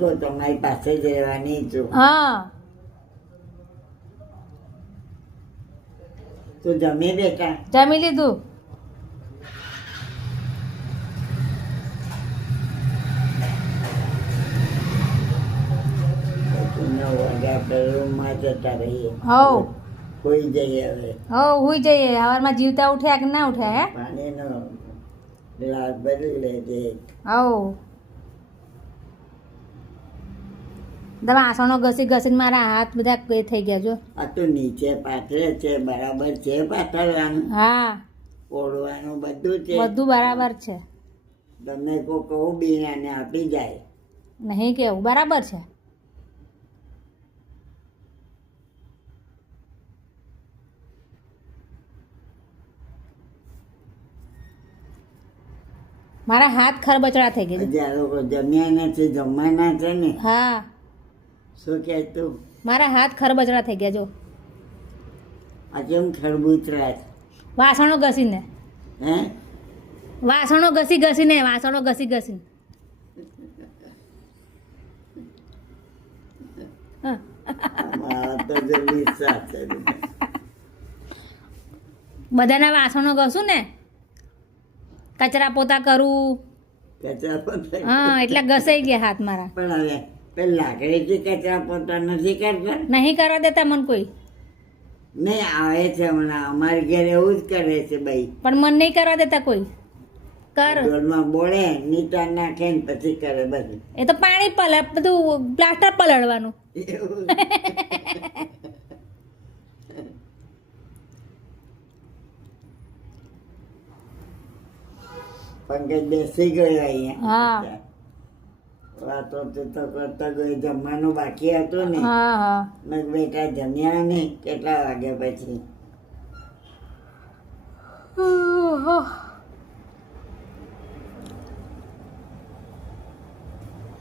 કહું તમારી પાસે જ રહેવાની છું. હા તું જમી બેટા? જમી લીધું. 9 વાગે આપણે રૂમમાં જતા રહીએ. હવ હોઈ જઈએ હવે. હુઈ જઈએ. સવારમાં જીવતા ઉઠ્યા કે ના ઉઠ્યા હે? પાણીનો ગ્લાસ ભરી લેજે. તમે વાસણો ઘસી ઘસીને મારા હાથ બધા એ થઈ ગયા જો. આ તો નીચે પાથરે છે બરાબર છે, પાથરવાનું હા ઓળવાનું બધું છે. બધું બરાબર છે. તમે કોઈ કહું બીનાને આપી જાય. નહીં કેવું બરાબર છે. મારા હાથ ખરબચડા થઈ ગયા. હજી આ લોકો જમ્યા નથી, જમવાના છે ને. હા શું કે તું? મારા હાથ ખરબચડા થઈ ગયા જો. આ કેમ ખરબૂચરા છે? વાસણો ઘસીને. હે? વાસણો ઘસી ઘસીને. વાસણો ઘસી ઘસીને. આમાં તો જલ્દી સાચે. બધાના વાસણો ઘસું ને, કચરા પોતા કરું. કચરા પોતા. હા એટલે ઘસાઈ ગયા હાથ મારા. પણ હવે પેલા લાકડીથી કચરા પોતા નથી કરતા. નહીં કરવા દેતા મને કોઈ. નહીં આવે છે હમણાં અમારે ઘેર એવું જ કરે છે ભાઈ. પણ મન નહીં કરવા દેતા કોઈ. કર ડોલમાં બોળે નીટા નાખે ને પછી કરે બધું. એ તો પાણી બધું પ્લાસ્ટર પલળવાનું. એવું પંકજ બેસી ગયો અહીંયા. હા. વાતો તો કરતા ગયો. જમવાનું બાકી હતું ને. હા હા મેં કીધું, બેટા જમ્યા ને કેટલા વાગ્યા પછી?